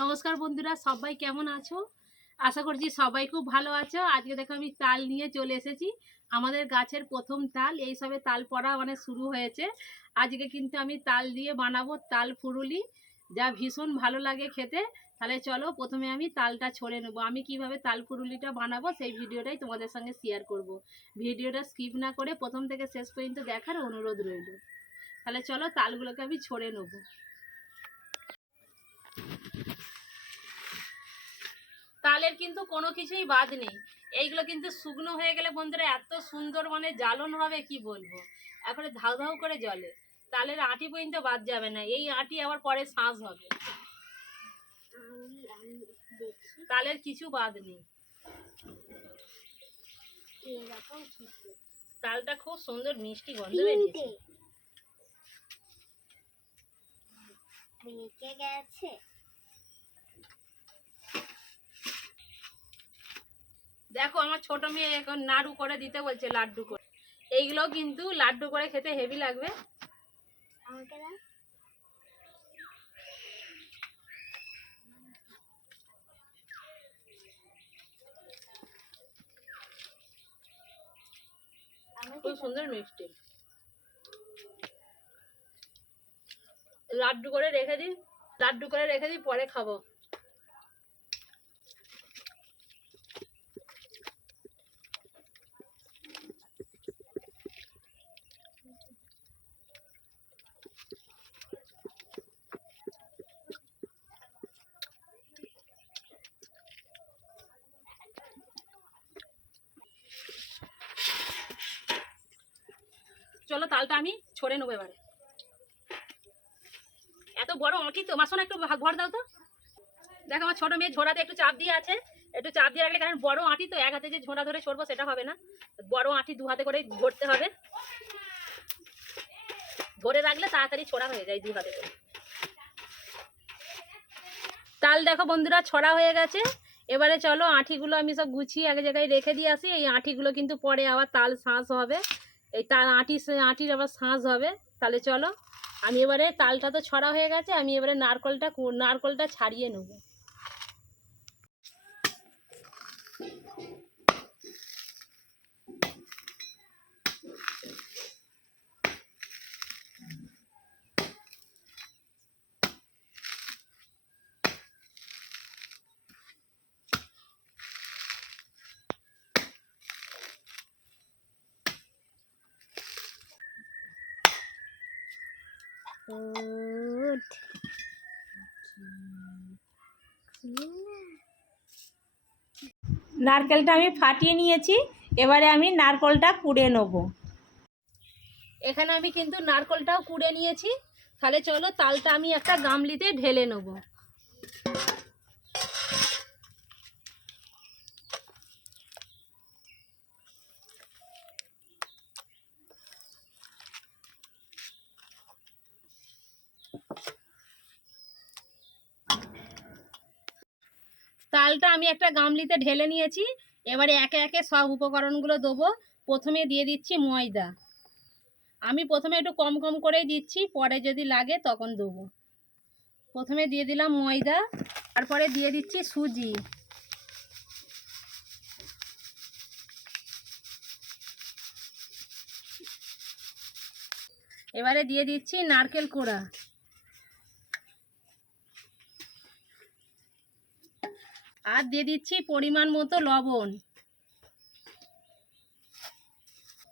নমস্কার বন্ধুরা, সবাই কেমন আছো? আশা করছি সবাই খুব ভালো আছো। আজকে দেখো আমি তাল নিয়ে চলে এসেছি। আমাদের গাছের প্রথম তাল, এই সবে তাল পড়া মানে শুরু হয়েছে। আজকে কিন্তু আমি তাল দিয়ে বানাবো তাল ফুরুলি। যা ভীষণ ভালো লাগে খেতে। তাহলে চলো প্রথমে আমি তালটা ছড়ে নেব। আমি কীভাবে তাল ফুরুলিটা বানাবো সেই ভিডিওটাই তোমাদের সঙ্গে শেয়ার করব। ভিডিওটা স্কিপ না করে প্রথম থেকে শেষ পর্যন্ত দেখার অনুরোধ রইল। তাহলে চলো তালগুলোকে আমি ছড়ে নেব। তালের কিন্তু কোনো কিছুই বাদ নেই। এইগুলো কিন্তু শুকনো হয়ে গেলে বন্ধুরা এত সুন্দর মানে জ্বালন হবে, কি বলব? এখন ধাউ ধাউ করে জলে তালের আটি পর্যন্ত বাদ যাবে না। এই আটি আবার পরে শাঁস হবে। তালের কিছু বাদ নেই। তালটা খুব সুন্দর মিষ্টি গন্ধ বেরিয়েছে। বেঁকে গেছে। দেখো আমার ছোট মেয়ে এখন নাড়ু করে দিতে বলছে লাড্ডু করে। এইগুলো কিন্তু লাড্ডু করে খেতে হেভি লাগবে। আমাকে খুব সুন্দর মিষ্টি। লাড্ডু করে রেখে দিই লাড্ডু করে রেখে দিই পরে খাব। চলো, তালটা আমি ছড়ে নেব এবারে। এত বড় অঁটি তো। মাসন একটু ঘর দাও তো। দেখো, আমার ছোট মেয়ে ঝোড়াতে একটু চাপ দিয়ে আছে। একটু চাপ দিয়ে রাখলে কারণ বড় আঁটি তো, এক হাতে যে ঝোড়া ধরে সরবো, সেটা হবে না। বড় আঁটি দু হাতে করে ধরতে হবে। ধরে রাখলে তাড়াতাড়ি ছোড়া হয়ে যায় দু হাতে করে। তাল দেখো বন্ধুরা, ছড়া হয়ে গেছে। এবারে চলো, আঁটিগুলো আমি সব গুছিয়ে এক জায়গায় রেখে দিয়ে আসি। এই আঁটিগুলো কিন্তু পরে আবার তাল শাঁস হবে। এই তাল আঁটি আঁটির আবার শাঁস হবে। তাহলে চলো, আমি এবারে তালটা তো ছড়া হয়ে গেছে, আমি এবারে নারকলটা নারকলটা ছাড়িয়ে নেব। উঠ নারকেলটা আমি ফাটিয়ে নিয়েছি এবারে আমি নারকলটা কুড়ে নেব। এখানে আমি কিন্তু নারকলটাও কুড়ে নিয়েছি তাহলে চলো তালটা আমি একটা গামলিতে ঢেলে নেব। তালটা আমি একটা গামলিতে ঢেলে নিয়েছি। এবারে একে একে সব উপকরণগুলো দেবো। প্রথমে দিয়ে দিচ্ছি ময়দা। আমি প্রথমে একটু কম কম করেই দিচ্ছি, পরে যদি লাগে তখন দেবো। প্রথমে দিয়ে দিলাম ময়দা, তারপরে দিয়ে দিচ্ছি সুজি। এবারে দিয়ে দিচ্ছি নারকেল কোড়া। আর দিয়ে দিচ্ছি পরিমাণ মতো লবণ।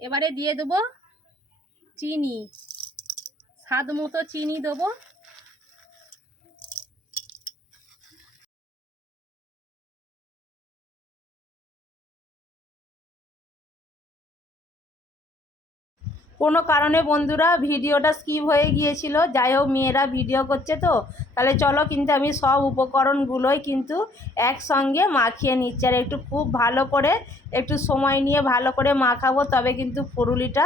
এবারে দিয়ে দেবো চিনি। স্বাদ মতো চিনি দেবো। কোনো কারণে বন্ধুরা ভিডিওটা স্কিপ হয়ে গিয়েছিল, যাই হোক মেয়েরা ভিডিও করছে তো, তাহলে চলো কিন্তু আমি সব উপকরণগুলোই কিন্তু একসঙ্গে মাখিয়ে নিচ্ছি। আর একটু খুব ভালো করে, একটু সময় নিয়ে ভালো করে মাখাবো, তবে কিন্তু ফুরুলিটা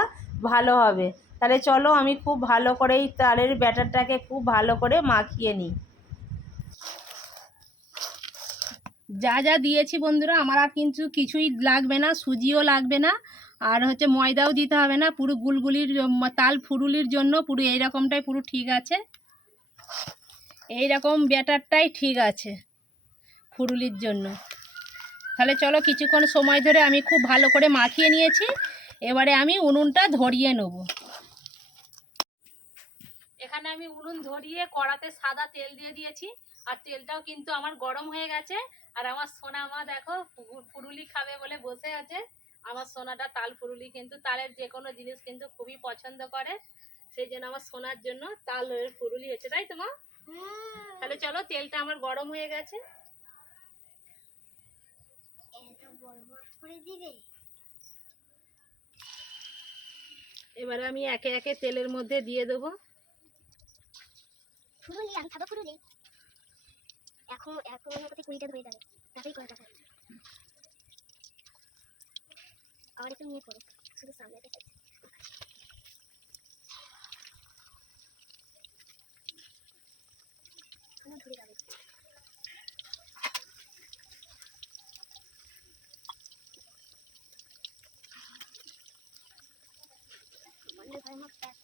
ভালো হবে। তাহলে চলো আমি খুব ভালো করে এই তালের ব্যাটারটাকে খুব ভালো করে মাখিয়ে নিই। যা যা দিয়েছি বন্ধুরা, আমার আর কিন্তু কিছুই লাগবে না, সুজিও লাগবে না। আর হচ্ছে ময়দাও দিতে হবে না, পুরো গুলগুলির তাল ফুরুলির জন্য পুরো এই রকমটাই পুরো ঠিক আছে। এই রকম ব্যাটারটাই ঠিক আছে ফুরুলির জন্য। তাহলে চলো কিছুক্ষণ সময় ধরে আমি খুব ভালো করে মাখিয়ে নিয়েছি, এবারে আমি উনুনটা ধরিয়ে নেব। এখানে আমি উনুন ধরিয়ে কড়াতে সাদা তেল দিয়ে দিয়েছি, আর তেলটাও কিন্তু আমার গরম হয়ে গেছে, আর আমার সোনা মা দেখো ফুরুলি খাবে বলে বসে আছে। আমার সোনাটা তাল ফুরুলি কিন্তু তালের যে কোনো জিনিস কিন্তু খুবই পছন্দ করে। সেই জন্য আমার সোনার জন্য তাল ফুরুলি হচ্ছে তাই তো মা? তাহলে চলো তেলটা আমার গরম হয়ে গেছে। দিবে? এবারে আমি একে একে তেলের মধ্যে দিয়ে দেবো। ফুরুলি আমি খাব ফুরুলি? এখন এখন কুড়িটা ধরে যাবে। তাতেই করে টাকা আবার একটু নিয়ে পড়ো শুধু সামনে দেখে ধরে যাবে বন্ধু ভাই আমার প্যাক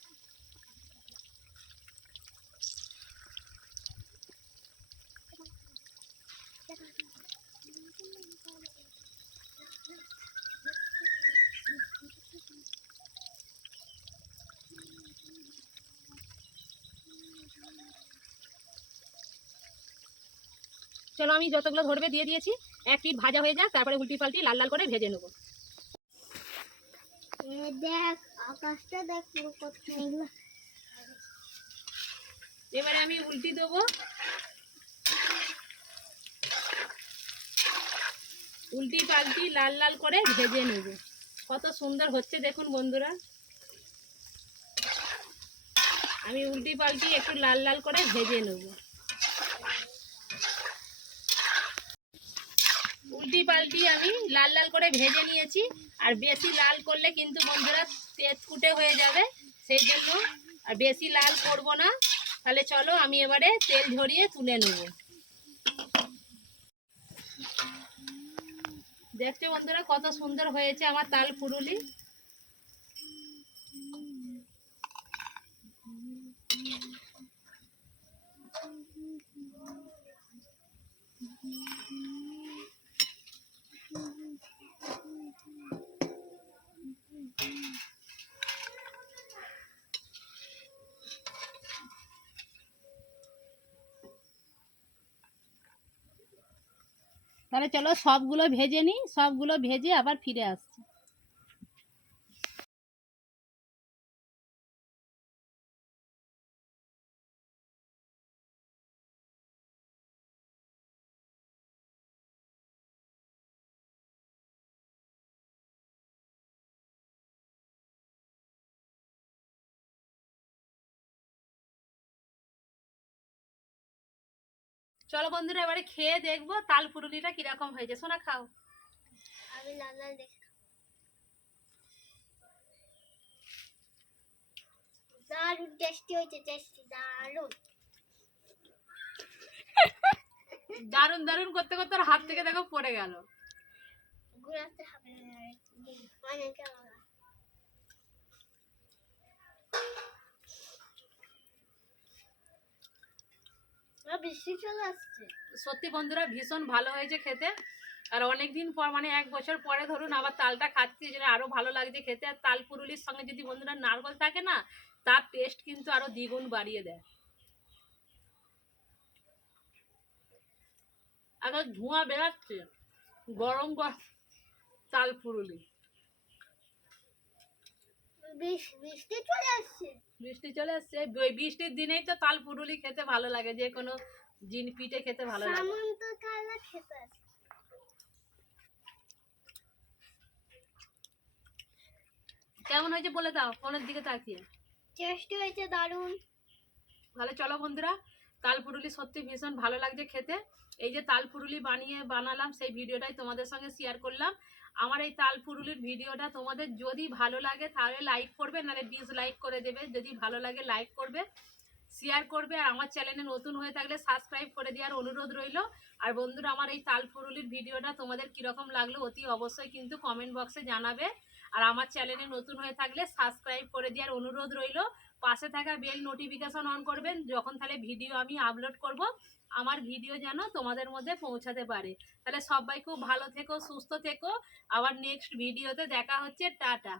চলো আমি যতগুলো ধরবে দিয়ে দিয়েছি এক পিঠ ভাজা হয়ে যাক তারপরে উল্টি পাল্টি লাল লাল করে ভেজে নেব। দেখ আকাশটা দেখ এবারে আমি উল্টি দেবো। উল্টি পাল্টি লাল লাল করে ভেজে নেব। কত সুন্দর হচ্ছে দেখুন বন্ধুরা। আমি উল্টি পাল্টি একটু লাল লাল করে ভেজে নেব। পাল্টি আমি লাল লাল করে ভেজে নিয়েছি, আর বেশি লাল করলে কিন্তু বন্ধুরা তেজ ফুটে হয়ে যাবে, সেই জন্য আর বেশি লাল করব না। তাহলে চলো আমি এবারে তেল ঝরিয়ে তুলে নেব। দেখছ বন্ধুরা কত সুন্দর হয়েছে আমার তাল ফুরুলি তাহলে চলো সবগুলো ভেজে নিই সবগুলো ভেজে আবার ফিরে আসছি। চলো বন্ধুরা এবারে খেয়ে দেখব তাল ফুরুলিটা কীরকম হয়েছে। সোনা খাও। আমি লাল লাল দেখে। দারুণ টেস্টি হয়েছে টেস্টি দারুণ। দারুণ দারুণ করতে করতে হাত থেকে দেখো পড়ে গেল। ঘুরাতে হবে অনেকে বৃষ্টি চলে আসছে। সত্যি বন্ধুরা ভীষণ ভালো হয়েছে খেতে। আর অনেক দিন পর মানে এক বছর পরে ধরুন আবার তালটা খাচ্ছি যেটা জন্য আরও ভালো লাগছে খেতে। আর তাল পুরুলির সঙ্গে যদি বন্ধুরা নারকল থাকে না তার টেস্ট কিন্তু আরও দ্বিগুণ বাড়িয়ে দেয়। এখন ধোঁয়া বেরাচ্ছে গরম গরম তাল পুরুলি। বৃষ্টি চলে আসছে। বৃষ্টি চলে আসছে। বৃষ্টির দিনেই তো তাল পুরুলি খেতে ভালো লাগে যে কোনো জিন পিঠে খেতে ভালো লাগে। কেমন হয়েছে বলে দাও ফোনের দিকে তাকিয়ে। টেস্টি হয়েছে দারুণ। ভালো চলো বন্ধুরা তাল পুরুলি সত্যি ভীষণ ভালো লাগছে খেতে। এই যে তাল পুরুলি বানিয়ে বানালাম, সেই ভিডিওটাই তোমাদের সঙ্গে শেয়ার করলাম। আমার এই তাল পুরুলির ভিডিওটা তোমাদের যদি ভালো লাগে তাহলে লাইক করবে, নাহলে ডিসলাইক করে দেবে। যদি ভালো লাগে লাইক করবে শেয়ার করবে। আর আমার চ্যানেলে নতুন হয়ে থাকলে সাবস্ক্রাইব করে দেওয়ার অনুরোধ রইল। আর বন্ধুরা, আমার এই তাল পুরুলির ভিডিওটা তোমাদের কীরকম লাগল অতি অবশ্যই কিন্তু কমেন্ট বক্সে জানাবে। আর আমার চ্যানেলে নতুন হয়ে থাকলে সাবস্ক্রাইব করে দেওয়ার অনুরোধ রইল। পাশে থাকা বেল নোটিফিকেশন অন করবেন, যখন তাহলে ভিডিও আমি আপলোড করব, আমার ভিডিও যেন তোমাদের মধ্যে পৌঁছাতে পারে। তাহলে সবাই খুব ভালো থেকো, সুস্থ থেকো, আবার নেক্সট ভিডিওতে দেখা হচ্ছে, টাটা।